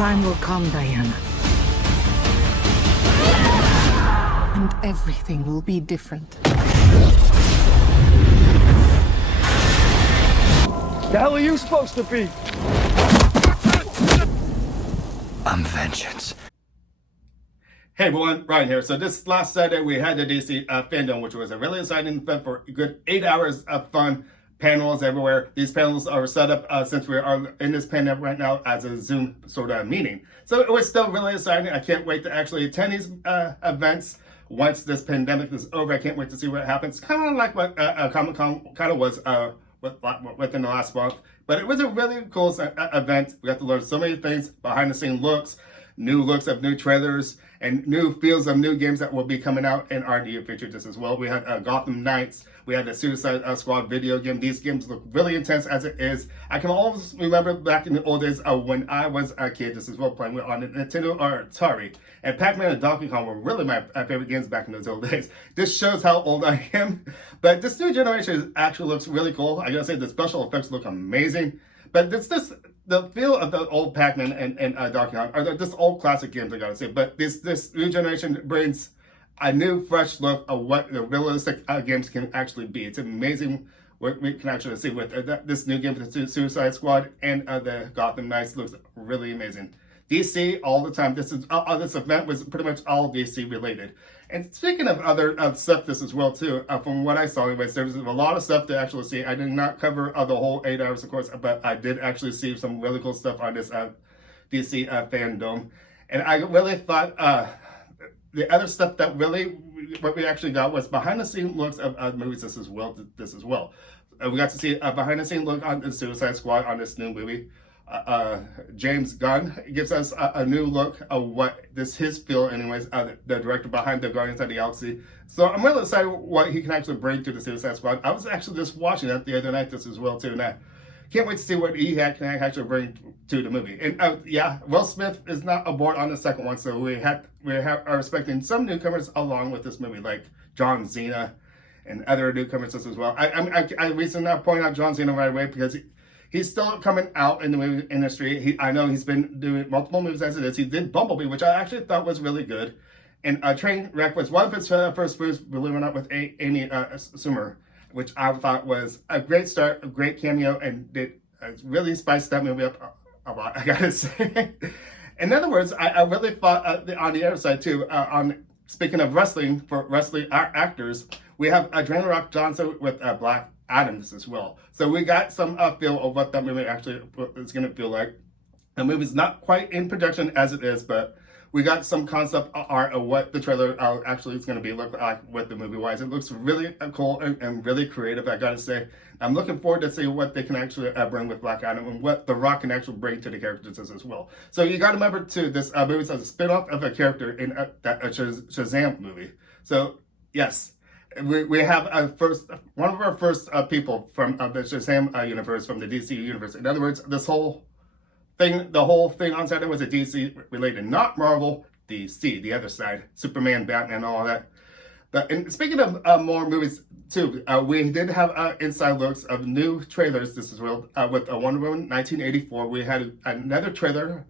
time will come, Diana. And everything will be different. The hell are you supposed to be? I'm vengeance. Hey everyone, Ryan here. So this last Saturday we had the DC Fandome, which was a really exciting event for a good 8 hours of fun. Panels everywhere. These panels are set up since we are in this pandemic right now as a Zoom sort of meeting. So it was still really exciting. I can't wait to actually attend these events once this pandemic is over. I can't wait to see what happens. Kind of like what Comic-Con kind of was within the last month. But it was a really cool event. We got to learn so many things, behind the scenes looks, new looks of new trailers, and new feels of new games that will be coming out in our near future just as well. We had Gotham Knights, we had the Suicide Squad video game. These games look really intense as it is. I can always remember back in the old days when I was a kid just as well playing on Nintendo or Atari. And Pac-Man and Donkey Kong were really my favorite games back in those old days. This shows how old I am. But this new generation actually looks really cool. I gotta say the special effects look amazing. But it's this the feel of the old Pac-Man and Donkey Kong are just old classic games, I gotta say. But this new generation brings a new, fresh look of what the realistic games can actually be. It's amazing what we can actually see with this new game for the Suicide Squad and the Gotham Knights. Looks really amazing. DC all the time. This event was pretty much all DC related. And speaking of other stuff, this as well too. From what I saw, anyways, there was a lot of stuff to actually see. I did not cover the whole 8 hours, of course, but I did actually see some really cool stuff on this DC Fandome. And I really thought the other stuff that really what we actually got was behind the scene looks of movies. This as well. We got to see a behind the scene look on the Suicide Squad on this new movie. James Gunn gives us a new look of what his feel anyways, the director behind the Guardians of the Galaxy. So I'm really excited what he can actually bring to the Suicide Squad. I was actually just watching that the other night this as well too, and I can't wait to see what he can actually bring to the movie. And yeah, Will Smith is not aboard on the second one, so we are expecting some newcomers along with this movie, like John Cena and other newcomers as well. I recently point out John Cena right away because he's still coming out in the movie industry. I know he's been doing multiple movies as it is. He did Bumblebee, which I actually thought was really good. And Trainwreck was one of his first movies, believe it or not, with Amy Schumer, which I thought was a great start, a great cameo, and it really spiced that movie up a lot, I gotta say. In other words, I really thought on the other side too, speaking of wrestling, for wrestling actors, we have Dwayne Rock Johnson with Black Adams as well. So we got some feel of what that movie actually is going to feel like. The movie's not quite in production as it is, but we got some concept art of what the trailer actually is going to be look like with the movie wise. It looks really cool and really creative, I gotta say. I'm looking forward to see what they can actually bring with Black Adam and what The Rock can actually bring to the characters as well. So you got to remember too, this movie is a spin-off of a character in that Shazam movie. So yes, we have one of our first people from the Shazam universe, from the DC universe. In other words, the whole thing on Saturday was a DC related, not Marvel, DC, the other side, Superman, Batman, all that. But speaking of more movies too, we did have inside looks of new trailers. This is real with Wonder Woman 1984. We had another trailer.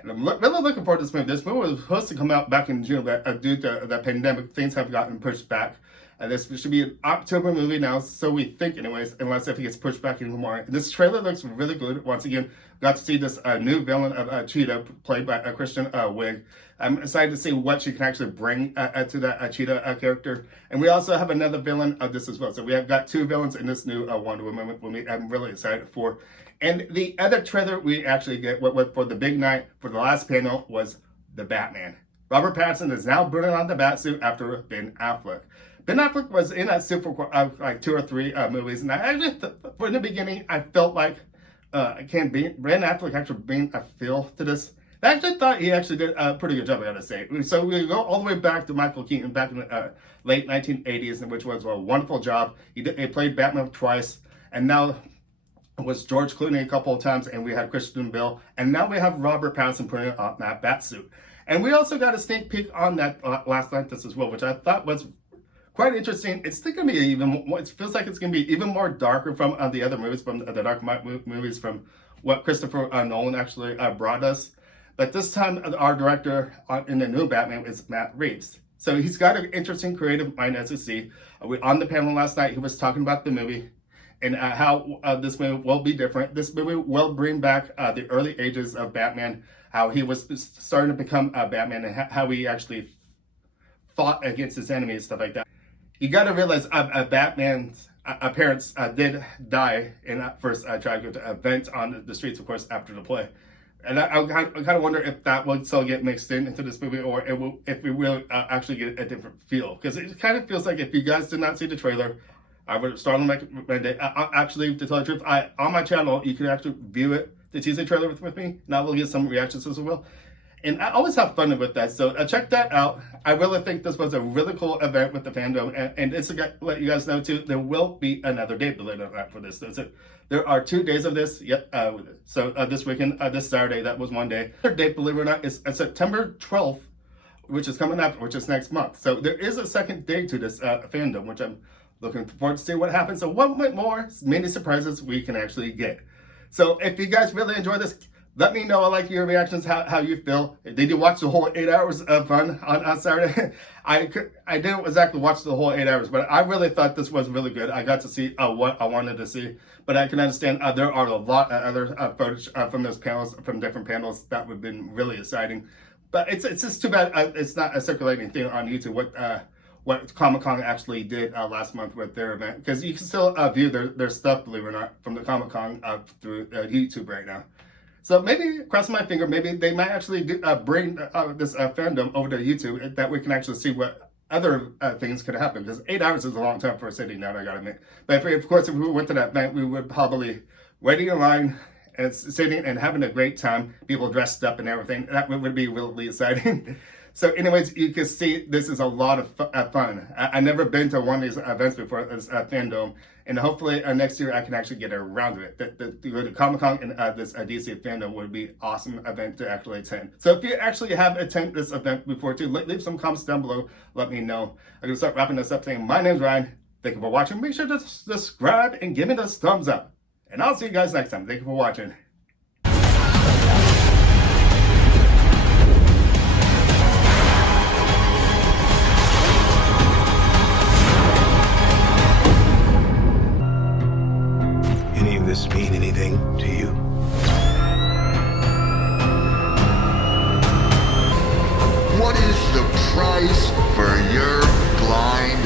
And I'm really looking forward to this movie. This movie was supposed to come out back in June, but due to the pandemic, things have gotten pushed back. This should be an October movie now, so we think anyways, unless if it gets pushed back even more. This trailer looks really good. Once again, got to see this new villain of Cheetah, played by Kristen Wiig. I'm excited to see what she can actually bring to that Cheetah character. And we also have another villain of this as well. So we have got two villains in this new Wonder Woman movie I'm really excited for. And the other trailer we actually get for the big night, for the last panel, was the Batman. Robert Pattinson is now putting on the Batsuit after Ben Affleck. Ben Affleck was in that suit for like 2 or 3 movies, and I actually, in the beginning, I felt like Ben Affleck actually bring a feel to this. I actually thought he actually did a pretty good job, I gotta say. So we go all the way back to Michael Keaton back in the late 1980s, which was a wonderful job. He played Batman twice, and now it was George Clooney a couple of times, and we had Christian Bale, and now we have Robert Pattinson putting on that Batsuit. And we also got a sneak peek on that last night as well, which I thought was quite interesting. It's still going to be even more, it feels like it's going to be even more darker from the other movies, from the Dark Knight movies, from what Christopher Nolan actually brought us. But this time, our director in the new Batman is Matt Reeves. So he's got an interesting creative mind, as you see. On the panel last night, he was talking about the movie and how this movie will be different. This movie will bring back the early ages of Batman, how he was starting to become Batman, and how he actually fought against his enemies, stuff like that. You got to realize Batman's parents did die in that first tragic event on the streets, of course, after the play. And I kind of wonder if that will still get mixed into this movie, or if we will actually get a different feel. Because it kind of feels like, if you guys did not see the trailer, I would strongly recommend it. Actually, to tell the truth, on my channel, you can actually view it, the teaser trailer with me, and I will get some reactions as well. And I always have fun with that, so check that out. I really think this was a really cool event with the fandom, and it's to let you guys know too, there will be another date, believe it or not, for this. There are 2 days of this. Yep. So this weekend, this Saturday, that was one day. Third date, believe it or not, is September 12th, which is coming up, which is next month. So there is a second day to this fandom, which I'm looking forward to see what happens. So one more mini surprises we can actually get. So if you guys really enjoy this, let me know. I like your reactions, how you feel. Did you watch the whole 8 hours of fun on Saturday? I didn't exactly watch the whole 8 hours, but I really thought this was really good. I got to see what I wanted to see, but I can understand there are a lot of other footage from those panels, from different panels, that would have been really exciting. But it's just too bad it's not a circulating thing on YouTube, what Comic-Con actually did last month with their event, because you can still view their stuff, believe it or not, from the Comic-Con through YouTube right now. So maybe, cross my finger, maybe they might actually bring this fandom over to YouTube, that we can actually see what other things could happen. Because 8 hours is a long time for a sitting down, I gotta admit. But of course, if we went to that event, we would probably waiting in line and sitting and having a great time, people dressed up and everything. That would be really exciting. So anyways, you can see this is a lot of fun. I've never been to one of these events before, this Fandome, and hopefully next year I can actually get around to it. To go to Comic-Con and this DC Fandome would be an awesome event to actually attend. So if you actually have attended this event before too, leave some comments down below, let me know. I'm going to start wrapping this up saying, my name's Ryan. Thank you for watching. Make sure to subscribe and give me those thumbs up. And I'll see you guys next time. Thank you for watching. This mean anything to you? What is the price for your blind